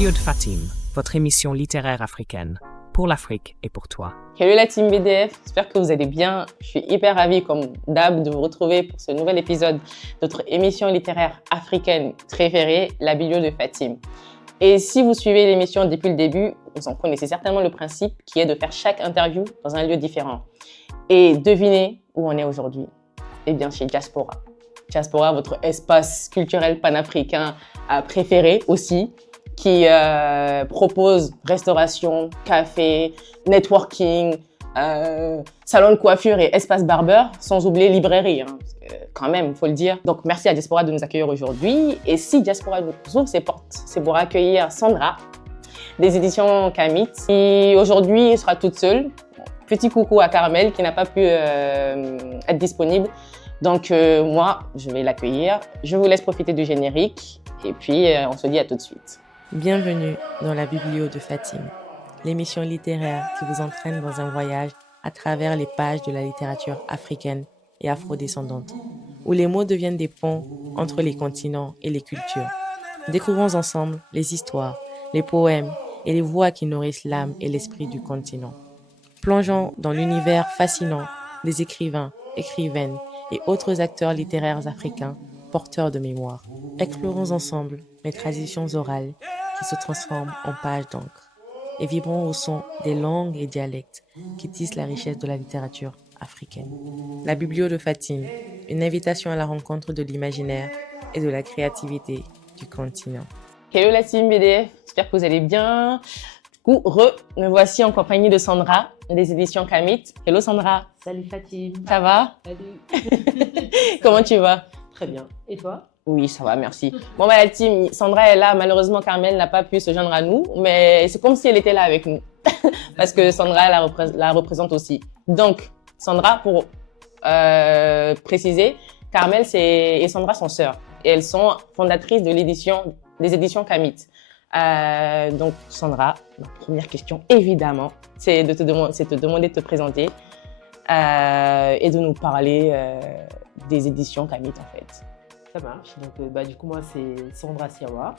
Biblio de Fatim, votre émission littéraire africaine, pour l'Afrique et pour toi. Hello la team BDF, j'espère que vous allez bien. Je suis hyper ravie, comme d'hab, de vous retrouver pour ce nouvel épisode de notre émission littéraire africaine préférée, la Biblio de Fatim. Et si vous suivez l'émission depuis le début, vous en connaissez certainement le principe qui est de faire chaque interview dans un lieu différent. Et devinez où on est aujourd'hui? Eh bien, chez Diaspora. Diaspora, votre espace culturel panafricain préféré aussi, qui propose restauration, café, networking, salon de coiffure et espace barbeur, sans oublier librairie, parce que quand même, il faut le dire. Donc, merci à Diaspora de nous accueillir aujourd'hui. Et si Diaspora nous ouvre ses portes, c'est pour accueillir Sandra, des éditions Kamit, qui aujourd'hui sera toute seule. Petit coucou à Carmel, qui n'a pas pu être disponible. Donc, moi, je vais l'accueillir. Je vous laisse profiter du générique. Et puis, on se dit à tout de suite. Bienvenue dans la Biblio de Fatim, l'émission littéraire qui vous entraîne dans un voyage à travers les pages de la littérature africaine et afrodescendante, où les mots deviennent des ponts entre les continents et les cultures. Découvrons ensemble les histoires, les poèmes et les voix qui nourrissent l'âme et l'esprit du continent. Plongeons dans l'univers fascinant des écrivains, écrivaines et autres acteurs littéraires africains porteurs de mémoire. Explorons ensemble les traditions orales qui se transforment en pages d'encre et vibrons au son des langues et dialectes qui tissent la richesse de la littérature africaine. La Biblio de Fatim, une invitation à la rencontre de l'imaginaire et de la créativité du continent. Hello la team BDF, j'espère que vous allez bien. Du coup, me voici en compagnie de Sandra, des éditions Kamit. Hello Sandra. Salut Fatim. Ça va? Salut. Comment tu vas? Très bien. Et toi? Oui, ça va, merci. Bon, la team, Sandra est là. Malheureusement, Carmel n'a pas pu se joindre à nous, mais c'est comme si elle était là avec nous. Parce que Sandra la représente aussi. Donc, Sandra, pour préciser, Carmel et Sandra sont sœurs. Et elles sont fondatrices de des éditions Kamit. Donc, Sandra, ma première question, évidemment, c'est de te demander de te présenter et de nous parler des éditions Kamit, en fait. Ça marche. Donc, du coup, moi, c'est Sandra Siawa.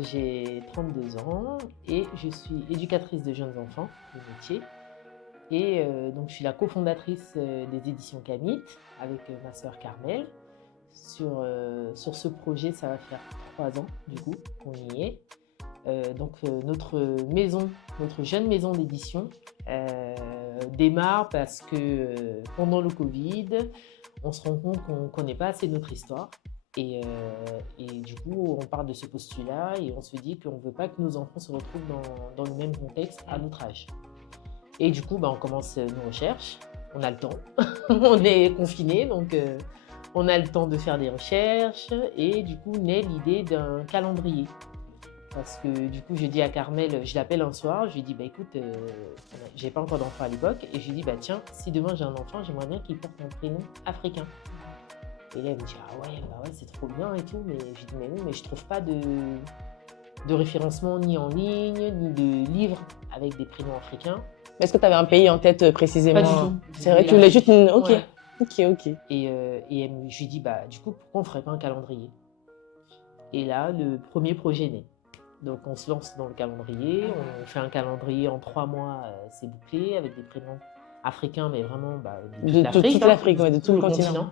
J'ai 32 ans et je suis éducatrice de jeunes enfants de métier. Et donc, je suis la cofondatrice des éditions Kamit avec ma sœur Carmel. Sur ce projet, ça va faire 3 ans, du coup, qu'on y est. Notre jeune maison d'édition démarre parce que pendant le Covid, on se rend compte qu'on ne connaît pas assez notre histoire. Et du coup, on part de ce postulat et on se dit qu'on ne veut pas que nos enfants se retrouvent dans le même contexte à notre âge. Et du coup, on commence nos recherches. On a le temps. On est confinés, donc on a le temps de faire des recherches. Et du coup, naît l'idée d'un calendrier. Parce que du coup, je dis à Carmel, je l'appelle un soir, je lui dis, écoute, j'ai pas encore d'enfant à l'époque, et je lui dis, tiens, si demain j'ai un enfant, j'aimerais bien qu'il porte un prénom africain. Et là, elle me dit, ah ouais, c'est trop bien et tout, mais je lui dis, mais oui, mais je trouve pas de référencement ni en ligne, ni de livres avec des prénoms africains. Est-ce que tu avais un pays en tête précisément? Pas du tout. C'est vrai, tu voulais juste une... Ok, ouais. Ok. Et je lui dis, du coup, pourquoi on ferait pas un calendrier? Et là, le premier projet naît. Donc, on se lance dans le calendrier, on fait un calendrier en 3 mois, c'est bouclé, avec des prénoms africains, mais vraiment de toute l'Afrique, de tout le continent.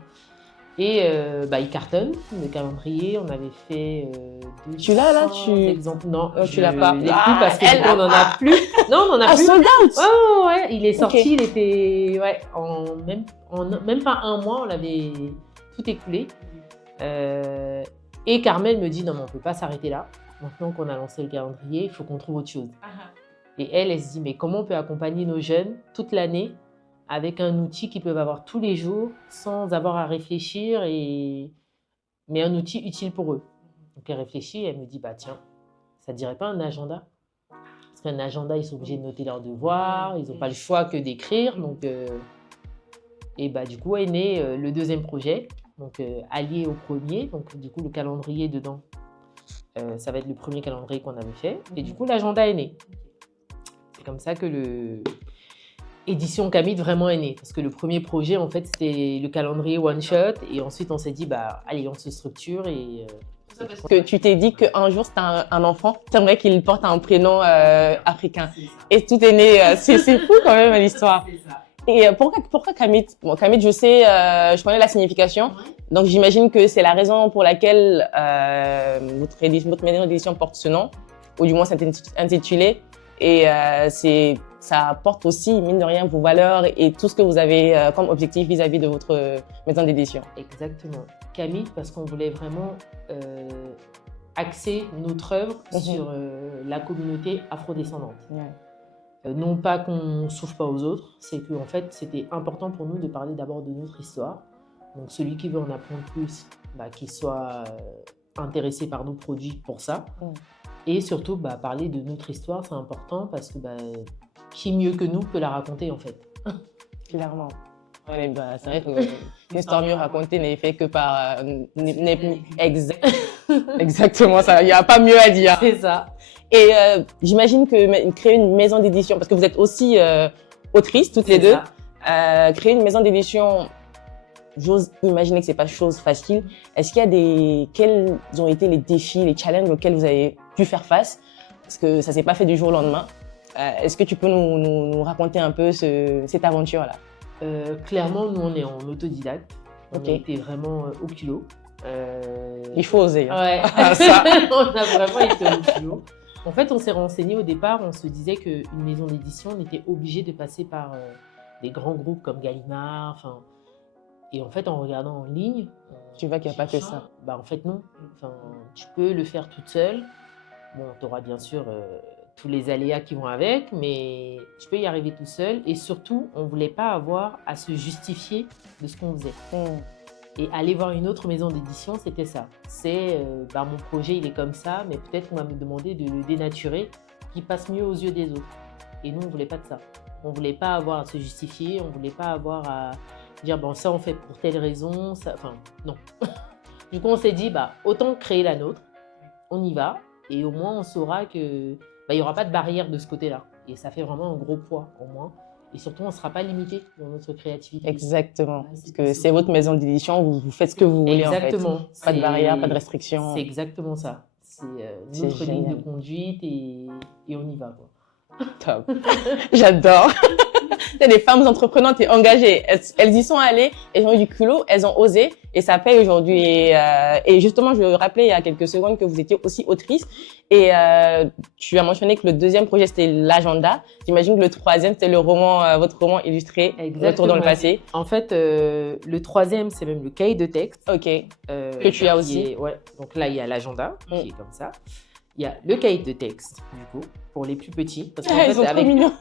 Et il cartonne, le calendrier, on avait fait tu l'as là, exemples. Non, tu l'as pas. Je l'ai plus parce que on n'en a plus. Non, on en a plus. Sold out. Oh, ouais, il est sorti, il était, en même pas 1 mois, on l'avait tout écoulé. Et Carmel me dit, non, mais on peut pas s'arrêter là. Maintenant qu'on a lancé le calendrier, il faut qu'on trouve autre chose. Et elle se dit, mais comment on peut accompagner nos jeunes toute l'année avec un outil qu'ils peuvent avoir tous les jours sans avoir à réfléchir, mais un outil utile pour eux. Donc elle réfléchit et elle me dit, tiens, ça ne dirait pas un agenda? Parce qu'un agenda, ils sont obligés de noter leurs devoirs, ils n'ont pas le choix que d'écrire. Donc, du coup, est né le deuxième projet, donc allié au premier. Donc du coup, le calendrier dedans, ça va être le premier calendrier qu'on avait fait. Et du coup, l'agenda est né. C'est comme ça que Édition Kamit vraiment est né. Parce que le premier projet, en fait, c'était le calendrier one shot. Et ensuite, on s'est dit, allez, on se structure et Tout ça parce Que tu t'es dit qu'un jour, c'était un enfant, t'aimerais qu'il porte un prénom africain. C'est ça. Et tout est né, c'est fou quand même l'histoire. C'est ça. Et pourquoi Kamit? Bon, Kamit, je sais, je connais la signification. Ouais. Donc j'imagine que c'est la raison pour laquelle votre maison d'édition porte ce nom, ou du moins c'est intitulé. Et ça porte aussi, mine de rien, vos valeurs et tout ce que vous avez comme objectif vis-à-vis de votre maison d'édition. Exactement. Camille, parce qu'on voulait vraiment axer notre œuvre sur la communauté afrodescendante. Non pas qu'on souffre pas aux autres, c'est qu'en fait, c'était important pour nous de parler d'abord de notre histoire. Donc celui qui veut en apprendre plus, qu'il soit intéressé par nos produits pour ça. Et surtout, parler de notre histoire, c'est important parce que qui mieux que nous peut la raconter en fait. Clairement. Ouais, c'est vrai qu'une histoire mieux racontée n'est faite que par... Exactement ça, il n'y a pas mieux à dire. C'est ça. Et j'imagine que créer une maison d'édition, parce que vous êtes aussi autrices toutes les deux, créer une maison d'édition, j'ose imaginer que c'est pas chose facile. Est-ce qu'il y a quels ont été les défis, les challenges auxquels vous avez pu faire face? Parce que ça s'est pas fait du jour au lendemain. Est-ce que tu peux nous raconter un peu cette aventure-là? Clairement, nous on est en autodidacte. On a été vraiment au culot. Il faut oser. Hein. Ouais. Ça. On a vraiment été au culot. En fait, on s'est renseigné au départ, on se disait qu'une maison d'édition, on était obligé de passer par des grands groupes comme Gallimard. Et en fait, en regardant en ligne, tu vois qu'il n'y a pas que ça. En fait, non. Tu peux le faire toute seule. Bon, tu auras bien sûr tous les aléas qui vont avec, mais tu peux y arriver tout seul. Et surtout, on ne voulait pas avoir à se justifier de ce qu'on faisait. Et aller voir une autre maison d'édition, c'était ça. C'est, mon projet, il est comme ça, mais peut-être qu'on va me demander de le dénaturer, qu'il passe mieux aux yeux des autres. Et nous, on ne voulait pas de ça. On ne voulait pas avoir à se justifier, on ne voulait pas avoir à dire, ça, on fait pour telle raison. Non. Du coup, on s'est dit, autant créer la nôtre, on y va, et au moins, on saura que il n'y aura pas de barrière de ce côté-là. Et ça fait vraiment un gros poids, au moins. Et surtout, on ne sera pas limité dans notre créativité. Exactement. Parce que c'est votre maison d'édition, vous faites ce que vous voulez. Exactement. En fait. Pas de barrière, pas de restriction. C'est exactement ça. C'est notre ligne de conduite et on y va. Quoi. Top. J'adore. C'est des femmes entreprenantes et engagées. Elles y sont allées, elles ont eu du culot, elles ont osé et ça paye aujourd'hui. Et justement, je rappelais il y a quelques secondes que vous étiez aussi autrice et tu as mentionné que le deuxième projet c'était l'agenda. J'imagine que le troisième c'était votre roman illustré, Retour dans le passé. En fait, le troisième c'est même le cahier de texte. Ok. Que tu as aussi. Donc là, il y a l'agenda qui est comme ça. Il y a le cahier de texte, du coup, pour les plus petits. Parce qu'en Ils sont trop mignons.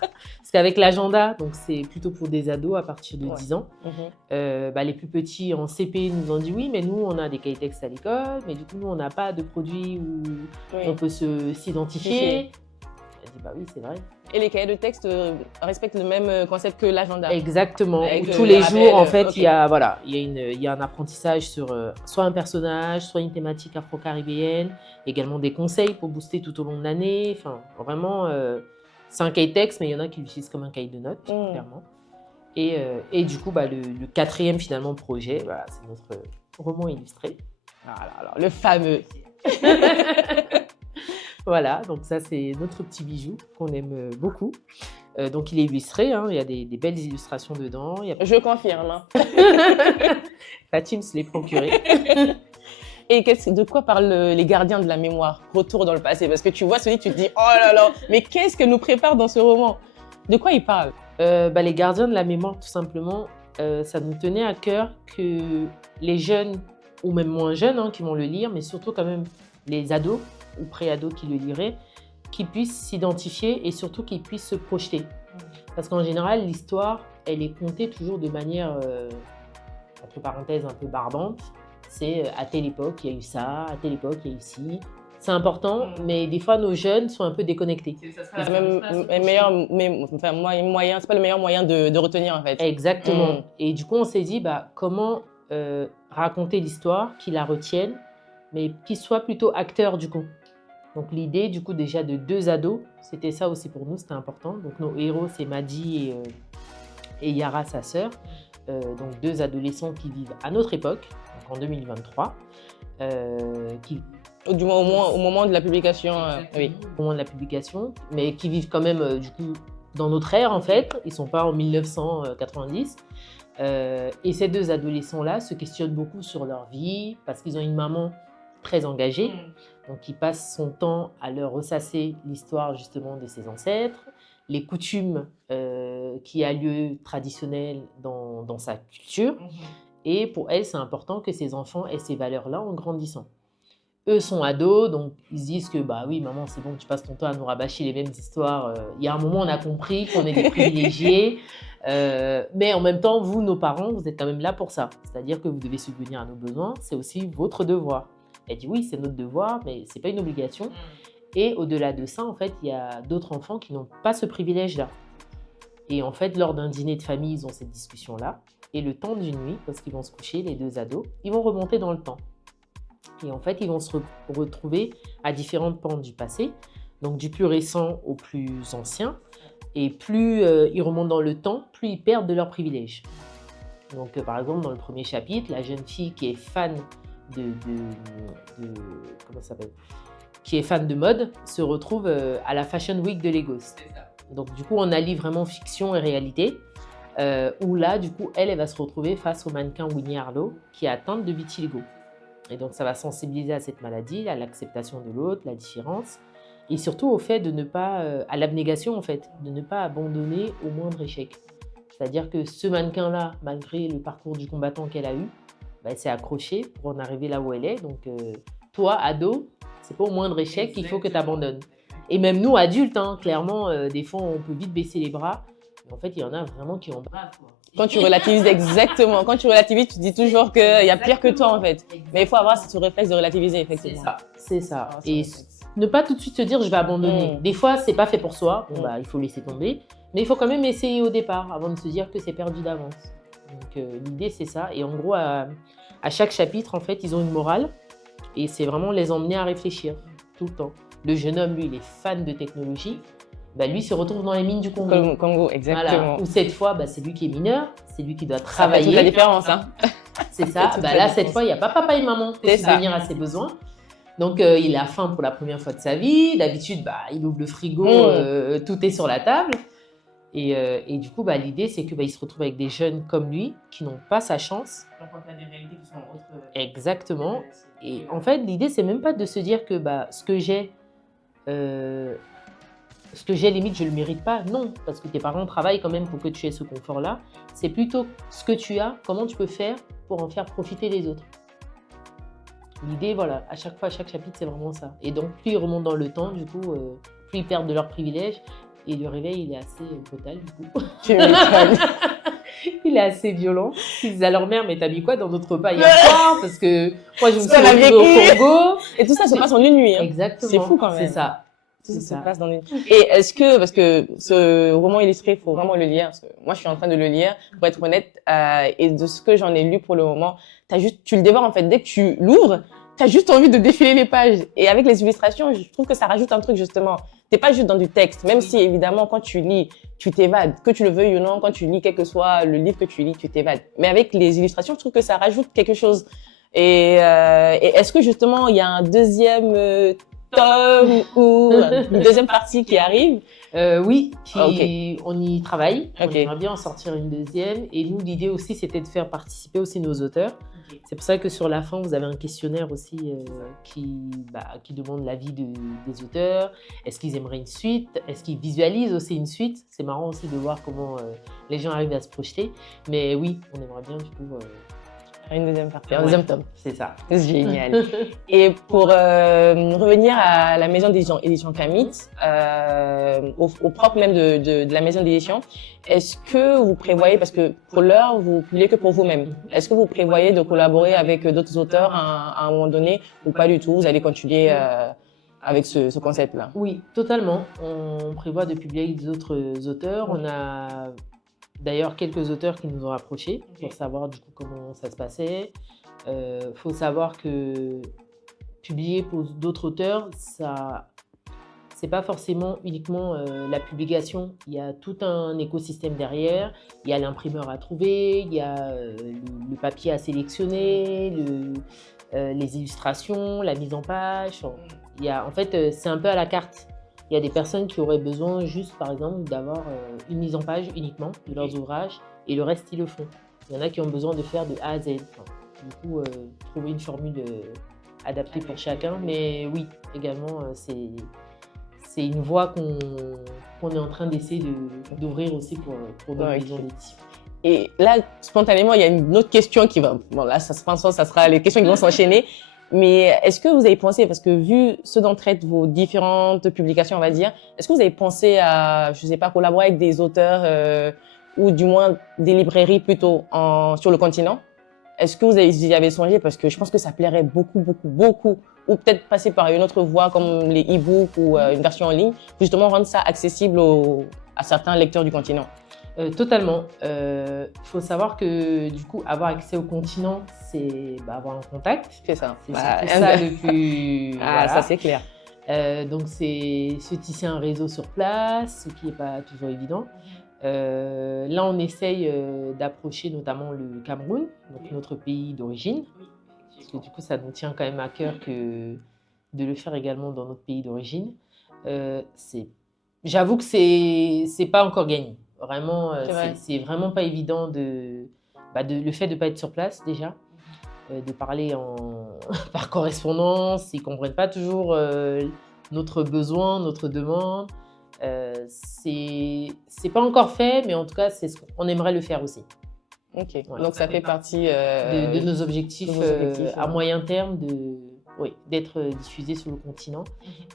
Parce qu'avec l'agenda, donc c'est plutôt pour des ados à partir de 10 ans. Les plus petits en CP nous ont dit oui, mais nous, on a des cahiers de texte à l'école, mais du coup, nous, on n'a pas de produit où on peut s'identifier. On a dit oui, c'est vrai. Et les cahiers de texte respectent le même concept que l'agenda. Exactement. Tous les jours, en fait, il y a un apprentissage sur soit un personnage, soit une thématique afro-caribéenne, également des conseils pour booster tout au long de l'année. Enfin, vraiment, c'est un cahier de texte, mais il y en a qui l'utilisent comme un cahier de notes, clairement. Et du coup, le quatrième, finalement, projet, c'est notre roman illustré. Alors, le fameux. Voilà, donc ça c'est notre petit bijou qu'on aime beaucoup. Donc il est illustré, il y a des belles illustrations dedans. Je confirme. Fatim se l'est procuré. Et de quoi parlent les gardiens de la mémoire? Retour dans le passé. Parce que tu vois celui, tu te dis, oh là là, mais qu'est-ce que nous prépare dans ce roman? De quoi il parle? Les gardiens de la mémoire, tout simplement, ça nous tenait à cœur que les jeunes, ou même moins jeunes, qui vont le lire, mais surtout quand même les ados, ou pré-ados qui le liraient, qui puissent s'identifier et surtout qu'ils puissent se projeter. Parce qu'en général, l'histoire, elle est contée toujours de manière, entre parenthèses, un peu barbante. C'est à telle époque, il y a eu ça, à telle époque, il y a eu ci. C'est important, mais des fois, nos jeunes sont un peu déconnectés. C'est même moyen, c'est pas le meilleur moyen de retenir, en fait. Exactement. Et du coup, on s'est dit, comment raconter l'histoire, qu'ils la retiennent, mais qu'ils soient plutôt acteurs, du coup. Donc l'idée du coup déjà de 2 ados, c'était ça aussi pour nous, c'était important. Donc nos héros c'est Madi et Yara sa sœur, donc 2 adolescents qui vivent à notre époque, donc en 2023, qui Du moins, au moment de la publication, oui. au moment de la publication, mais qui vivent quand même du coup dans notre ère en fait. Ils ne sont pas en 1990. Et ces deux adolescents-là se questionnent beaucoup sur leur vie parce qu'ils ont une maman très engagée, donc qui passe son temps à leur ressasser l'histoire justement de ses ancêtres, les coutumes qui a lieu traditionnelles dans sa culture. Et pour elle, c'est important que ses enfants aient ces valeurs-là en grandissant. Eux sont ados, donc ils se disent que bah oui, maman, c'est bon, tu passes ton temps à nous rabâcher les mêmes histoires. Il y a un moment, on a compris qu'on est des privilégiés. Mais en même temps, vous, nos parents, vous êtes quand même là pour ça. C'est-à-dire que vous devez subvenir à nos besoins, c'est aussi votre devoir. Elle dit oui, c'est notre devoir, mais c'est pas une obligation. Et au-delà de ça, en fait, il y a d'autres enfants qui n'ont pas ce privilège-là. Et en fait, lors d'un dîner de famille, ils ont cette discussion-là. Et le temps d'une nuit, parce qu'ils vont se coucher, les deux ados, ils vont remonter dans le temps. Et en fait, ils vont se retrouver à différentes pentes du passé, donc du plus récent au plus ancien. Et plus ils remontent dans le temps, plus ils perdent de leurs privilèges. Donc, par exemple, dans le premier chapitre, la jeune fille qui est fan comment ça s'appelle, qui est fan de mode, se retrouve à la Fashion Week de Lagos. Donc, du coup, on allie vraiment fiction et réalité. Où là, du coup, elle va se retrouver face au mannequin Winnie Harlow, qui est atteinte de vitiligo. Et donc, ça va sensibiliser à cette maladie, à l'acceptation de l'autre, la différence. Et surtout au fait de ne pas, à l'abnégation en fait, de ne pas abandonner au moindre échec. C'est-à-dire que ce mannequin-là, malgré le parcours du combattant qu'elle a eu, bah, elle s'est accrochée pour en arriver là où elle est. Donc toi, ado, c'est pas au moindre échec qu'il faut que tu abandonnes. Et même nous, adultes, hein, clairement, des fois, on peut vite baisser les bras. Mais en fait, il y en a vraiment qui ont bras. Quand tu relativises, exactement. Quand tu relativises, tu dis toujours qu'il y a pire que toi, en fait. Mais il faut avoir ce réflexe de relativiser, effectivement. C'est ça. Et ne pas tout de suite se dire, je vais abandonner. Des fois, c'est pas fait pour soi. Bon, bah, il faut laisser tomber. Mais il faut quand même essayer au départ, avant de se dire que c'est perdu d'avance. Donc, l'idée, c'est ça. Et en gros, à chaque chapitre, en fait, ils ont une morale. Et c'est vraiment les emmener à réfléchir, tout le temps. Le jeune homme, lui, il est fan de technologie. Bah, lui se retrouve dans les mines du Congo. Congo, exactement. Voilà. Ou cette fois, bah, c'est lui qui est mineur, c'est lui qui doit travailler. Ça fait toute la différence, hein. C'est ça. Bah, là, cette fois, il n'y a pas papa et maman pour subvenir à ses besoins. Donc, il a faim pour la première fois de sa vie. D'habitude, bah, il ouvre le frigo, tout est sur la table. Et du coup, bah, l'idée, c'est qu'il se retrouve avec des jeunes comme lui qui n'ont pas sa chance. Donc, on a des réalités qui sont autres. Exactement. Et en fait, l'idée, c'est même pas de se dire que bah, ce que j'ai, limite, je le mérite pas. Non, parce que tes parents travaillent quand même pour que tu aies ce confort-là. C'est plutôt ce que tu as, comment tu peux faire pour en faire profiter les autres. L'idée, voilà, à chaque fois, à chaque chapitre, c'est vraiment ça. Et donc, plus ils remontent dans le temps, du coup, plus ils perdent de leurs privilèges. Et le réveil, il est assez brutal, du coup. Tu m'étonnes. Il est assez violent. Ils disent à leur mère, mais t'as mis quoi dans notre repas hier soir? Parce que moi, je me suis retrouvée au Congo. Et tout ça se passe en une nuit. Hein. Exactement. C'est fou quand même. C'est ça. Tout ça se passe dans une... Et est-ce que, parce que ce roman illustré, il faut vraiment le lire, parce que moi, je suis en train de le lire, pour être honnête, et de ce que j'en ai lu pour le moment, tu le dévores, en fait, dès que tu l'ouvres, tu as juste envie de défiler les pages. Et avec les illustrations, je trouve que ça rajoute un truc, justement. T'es pas juste dans du texte, même si, évidemment, quand tu lis, tu t'évades. Que tu le veuilles ou non, quand tu lis, quel que soit le livre que tu lis, tu t'évades. Mais avec les illustrations, je trouve que ça rajoute quelque chose. Et est-ce que, justement, il y a un deuxième tome ou une deuxième partie qui arrive? Oui, on y travaille. On aimerait bien en sortir une deuxième. Et nous, l'idée aussi, c'était de faire participer aussi nos auteurs. C'est pour ça que sur la fin, vous avez un questionnaire aussi qui demande l'avis des auteurs. Est-ce qu'ils aimeraient une suite? Est-ce qu'ils visualisent aussi une suite? C'est marrant aussi de voir comment les gens arrivent à se projeter. Mais oui, on aimerait bien du coup... une deuxième partie, un deuxième tome. C'est ça. C'est génial. Et pour revenir à la maison d'édition Kamit, au propre même de la maison d'édition, est-ce que vous prévoyez, parce que pour l'heure, vous publiez que pour vous-même, est-ce que vous prévoyez de collaborer avec d'autres auteurs à un moment donné ou pas du tout? Vous allez continuer avec ce concept-là? Oui, totalement. On prévoit de publier avec d'autres auteurs. On a d'ailleurs quelques auteurs qui nous ont approchés pour savoir du coup comment ça se passait. Faut savoir que publier pour d'autres auteurs, ça c'est pas forcément uniquement la publication. Il y a tout un écosystème derrière. Il y a l'imprimeur à trouver, il y a le papier à sélectionner, les illustrations, la mise en page. En fait, c'est un peu à la carte. Il y a des personnes qui auraient besoin juste, par exemple, d'avoir une mise en page uniquement de leurs ouvrages et le reste, ils le font. Il y en a qui ont besoin de faire de A à Z. Du coup, trouver une formule adaptée pour chacun. Mais oui, également, c'est une voie qu'on est en train d'essayer d'ouvrir aussi pour nos maisons d'édition. Et là, spontanément, il y a une autre question qui va... Bon, là, ça sera les questions qui vont s'enchaîner. Mais est-ce que vous avez pensé, parce que vu ce dont traitent vos différentes publications, on va dire, est-ce que vous avez pensé à, je sais pas, collaborer avec des auteurs ou du moins des librairies plutôt sur le continent? Est-ce que vous y avez songé? Parce que je pense que ça plairait beaucoup. Ou peut-être passer par une autre voie comme les e-books ou une version en ligne, justement rendre ça accessible à certains lecteurs du continent. Totalement. Faut savoir que du coup, avoir accès au continent, c'est avoir un contact. C'est ça. C'est ça le plus... Ah, voilà. Ça c'est clair. Donc c'est se tisser un réseau sur place, ce qui n'est pas toujours évident. Là, on essaye d'approcher notamment le Cameroun, donc notre pays d'origine. Parce que du coup, ça nous tient quand même à cœur de le faire également dans notre pays d'origine. J'avoue que c'est pas encore gagné. Vraiment, c'est vraiment pas évident le fait de ne pas être sur place déjà, de parler par correspondance, ils ne comprennent pas toujours notre besoin, notre demande. C'est pas encore fait, mais en tout cas, on aimerait le faire aussi. Ok, voilà. Donc ça fait partie de nos objectifs, à moyen terme d'être diffusé sur le continent.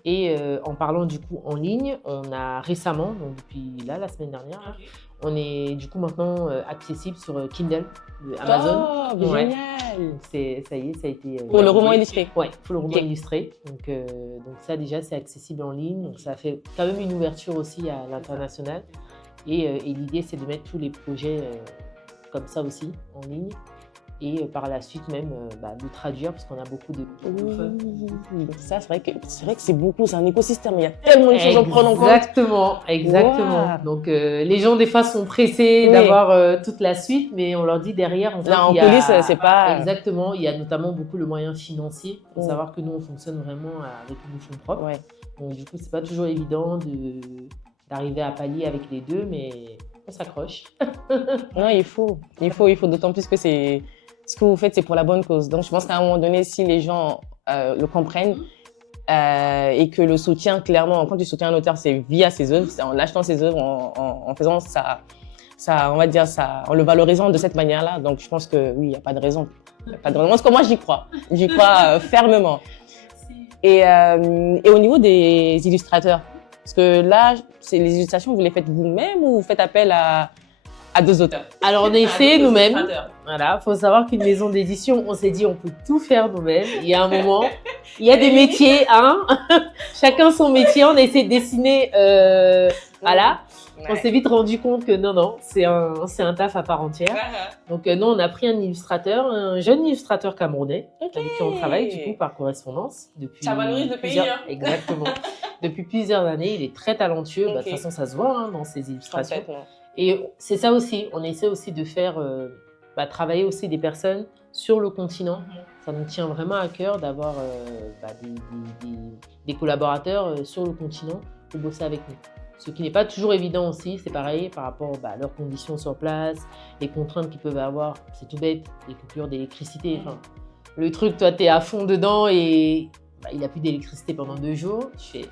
Et en parlant du coup en ligne, on a récemment, donc depuis la semaine dernière, on est du coup maintenant accessible sur Kindle de Amazon. Oh, génial! Donc ça y est, ça a été... pour le roman illustré? Ouais, pour le roman illustré. Donc ça déjà, c'est accessible en ligne. Donc ça fait quand même une ouverture aussi à l'international. Et l'idée, c'est de mettre tous les projets comme ça aussi en ligne. Et par la suite même de traduire, parce qu'on a beaucoup de... Ça, c'est vrai que c'est beaucoup, c'est un écosystème, il y a tellement de choses à prendre en compte. Exactement. Wow. Donc les gens des fois sont pressés d'avoir toute la suite, mais on leur dit derrière, en coulisses, c'est pas... Exactement, il y a notamment beaucoup le moyen financier. Il faut savoir que nous, on fonctionne vraiment avec nos fonds propres. Donc du coup, c'est pas toujours évident d'arriver à pallier avec les deux, mais on s'accroche. Non, il faut d'autant plus que ce que vous faites, c'est pour la bonne cause. Donc, je pense qu'à un moment donné, si les gens le comprennent et que le soutien, clairement, quand tu soutiens un auteur, c'est via ses œuvres, c'est en achetant ses œuvres, en faisant ça, on va dire ça, en le valorisant de cette manière-là. Donc, je pense que oui, il n'y a pas de raison. Parce que moi, j'y crois. J'y crois fermement. Et au niveau des illustrateurs, parce que là, les illustrations, vous les faites vous-même ou vous faites appel à deux auteurs? Alors, on a essayé nous-mêmes. Voilà, faut savoir qu'une maison d'édition, on s'est dit on peut tout faire nous-mêmes. Il y a un moment, il y a des métiers, chacun son métier. On a essayé de dessiner, voilà. Ouais. On s'est vite rendu compte que non, c'est un taf à part entière. Donc nous, on a pris un illustrateur, un jeune illustrateur camerounais, avec qui on travaille du coup par correspondance depuis. Ça valorise le pays. Exactement. Depuis plusieurs années, il est très talentueux. De toute façon, ça se voit dans ses illustrations. Et c'est ça aussi. On essaie aussi de faire travailler aussi des personnes sur le continent. Ça nous tient vraiment à cœur d'avoir des collaborateurs sur le continent pour bosser avec nous. Ce qui n'est pas toujours évident aussi, c'est pareil par rapport à leurs conditions sur place, les contraintes qu'ils peuvent avoir. C'est tout bête, les coupures d'électricité. Le truc, toi, t'es à fond dedans et il n'a plus d'électricité pendant 2 jours. Je fais,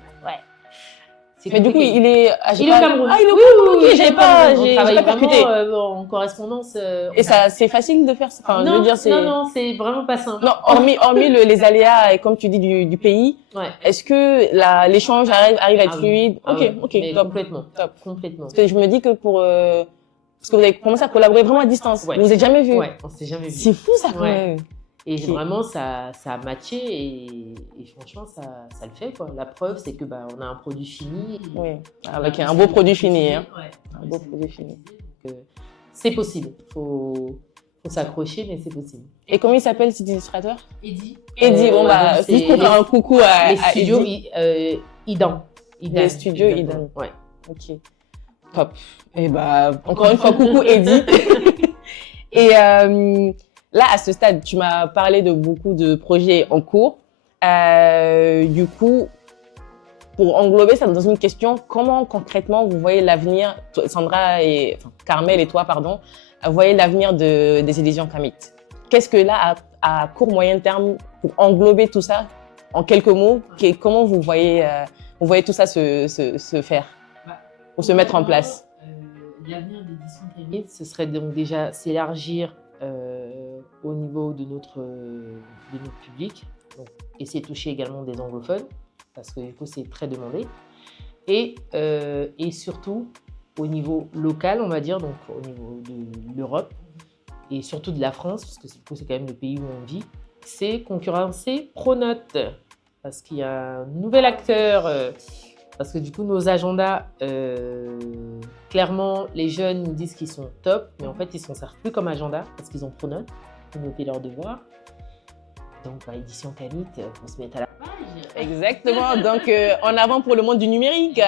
Mais du coup, il est au Cameroun. Ah, il est au Cameroun. Oui, j'ai travaille pas percuté. Vraiment en correspondance. Et ça, c'est facile de faire ça. Enfin, non, je veux dire, non, c'est vraiment pas simple. Non, hormis les aléas et comme tu dis du pays. Ouais. Est-ce que l'échange arrive à être fluide? Ok, top. Complètement. Parce que je me dis que parce que vous avez commencé à collaborer vraiment à distance. Ouais. Vous vous êtes jamais vus. Ouais, on s'est jamais vus. C'est fou ça quand même. Et vraiment, ça a matché et franchement, ça le fait, quoi. La preuve, c'est que on a un produit fini. Oui, avec un beau produit fini. Un beau produit fini. Donc, c'est possible. Faut s'accrocher, mais c'est possible. Et comment il s'appelle cet illustrateur? Eddy. Eddy, juste pour faire un coucou à les studios Eddy. Idan. Les studios exactement. Eden. Ouais. Ok, top. Et bah, encore une fois, coucou Edith. Et là, à ce stade, tu m'as parlé de beaucoup de projets en cours. Du coup, pour englober ça dans une question, comment concrètement vous voyez l'avenir, Carmel et toi, pardon, voyez l'avenir des éditions Kamit? Qu'est-ce que là, à court moyen terme, pour englober tout ça en quelques mots, comment vous voyez tout ça se faire, pour se mettre en place? L'avenir d'édition Kamit, ce serait donc déjà s'élargir au niveau de notre public, donc essayer de toucher également des anglophones, parce que du coup c'est très demandé, et surtout au niveau local, on va dire, donc au niveau de l'Europe, et surtout de la France, parce que du coup c'est quand même le pays où on vit, c'est concurrencer Pronote, parce qu'il y a un nouvel acteur, parce que du coup nos agendas, clairement les jeunes nous disent qu'ils sont top, mais en fait ils ne s'en servent plus comme agenda, parce qu'ils ont Pronote pour noter leurs devoirs. Donc, édition Kamit, on se met à la page. Exactement, donc en avant pour le monde du numérique.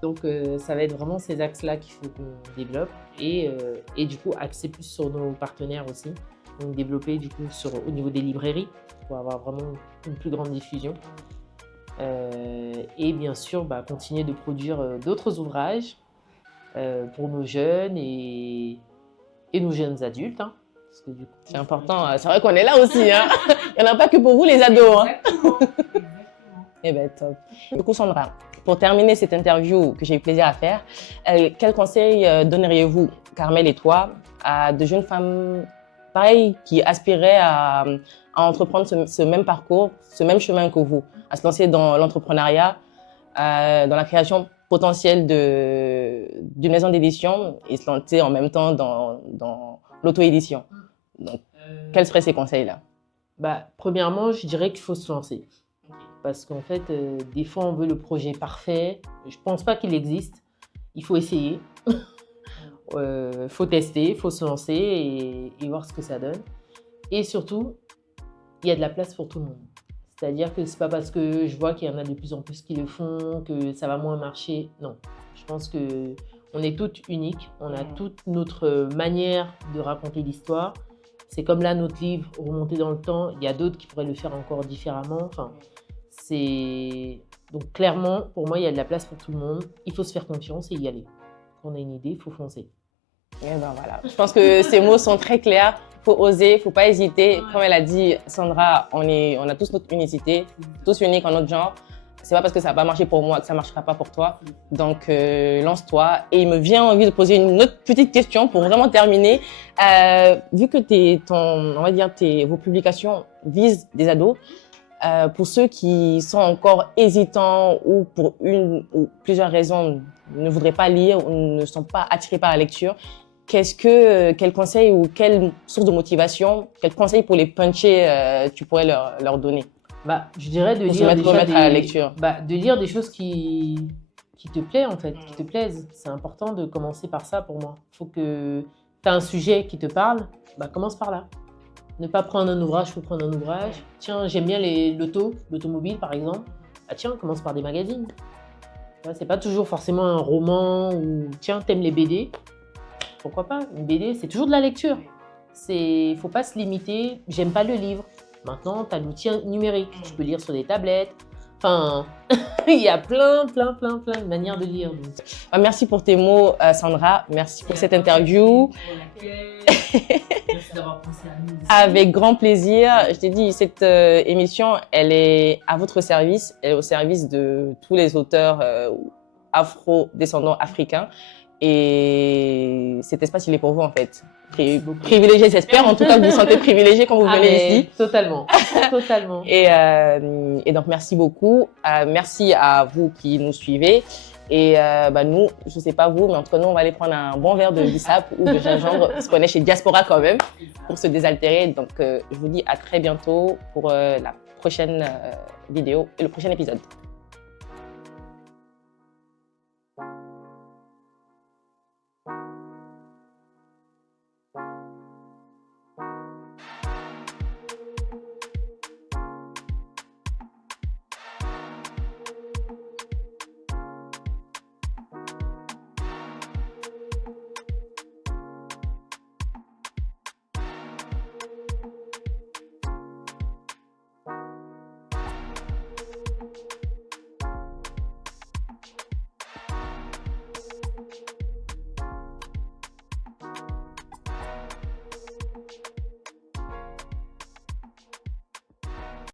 Donc, ça va être vraiment ces axes-là qu'il faut qu'on développe et du coup, axer plus sur nos partenaires aussi. Donc, développer du coup au niveau des librairies pour avoir vraiment une plus grande diffusion. Et bien sûr, continuer de produire d'autres ouvrages pour nos jeunes et nos jeunes adultes. Hein. C'est important, c'est vrai qu'on est là aussi. Hein. Il n'y en a pas que pour vous les ados. Hein. Exactement. Eh bien, top. Du coup, Sandra, pour terminer cette interview que j'ai eu plaisir à faire, quel conseil donneriez-vous, Carmel et toi, à de jeunes femmes pareilles qui aspiraient à entreprendre ce même parcours, ce même chemin que vous, à se lancer dans l'entrepreneuriat, dans la création potentielle d'une maison d'édition et se lancer en même temps dans l'auto-édition? Donc, quels seraient ces conseils-là? Premièrement, je dirais qu'il faut se lancer. Parce qu'en fait, des fois, on veut le projet parfait. Je ne pense pas qu'il existe. Il faut essayer. Il faut tester, il faut se lancer et voir ce que ça donne. Et surtout, il y a de la place pour tout le monde. C'est-à-dire que ce n'est pas parce que je vois qu'il y en a de plus en plus qui le font que ça va moins marcher. Non. Je pense qu'on est toutes uniques. On a toute notre manière de raconter l'histoire. C'est comme là, notre livre, remonté dans le temps. Il y a d'autres qui pourraient le faire encore différemment. Enfin, donc clairement, pour moi, il y a de la place pour tout le monde. Il faut se faire confiance et y aller. Quand on a une idée, il faut foncer. Et ben voilà. Je pense que ces mots sont très clairs. Il faut oser, il ne faut pas hésiter. Comme elle a dit, Sandra, on a tous notre unicité, tous uniques en notre genre. C'est pas parce que ça n'a pas marché pour moi que ça ne marchera pas pour toi. Donc, lance-toi. Et il me vient envie de poser une autre petite question pour vraiment terminer. Vu que vos publications visent des ados, pour ceux qui sont encore hésitants ou pour une ou plusieurs raisons ne voudraient pas lire ou ne sont pas attirés par la lecture, quel conseil ou quelle source de motivation, quel conseil pour les puncher tu pourrais leur donner? Je dirais de lire des choses qui te plaisent en fait, qui te plaisent. C'est important de commencer par ça pour moi. Il faut que tu as un sujet qui te parle, commence par là. Ne pas prendre un ouvrage pour prendre un ouvrage. Tiens, j'aime bien l'automobile par exemple. Tiens, commence par des magazines. C'est pas toujours forcément un roman ou tiens, t'aimes les BD. Pourquoi pas? Une BD, c'est toujours de la lecture. Faut pas se limiter. J'aime pas le livre. Maintenant, tu as l'outil numérique. Tu peux lire sur des tablettes. Enfin, il y a plein de manières de lire. Donc. Merci pour tes mots, Sandra. Merci pour cette interview. Merci d'avoir pensé à nous. Avec grand plaisir. Je t'ai dit, cette émission, elle est à votre service. Elle est au service de tous les auteurs afro-descendants africains. Et cet espace, il est pour vous en fait. Privilégié, j'espère. En tout cas, vous vous sentez privilégié quand vous venez ici. Totalement. Totalement. Et donc, merci beaucoup. Merci à vous qui nous suivez. Et nous, je ne sais pas vous, mais en tout cas, nous, on va aller prendre un bon verre de bissap ou de gingembre, parce qu'on est chez Diaspora quand même, pour se désaltérer. Donc, je vous dis à très bientôt pour la prochaine vidéo et le prochain épisode.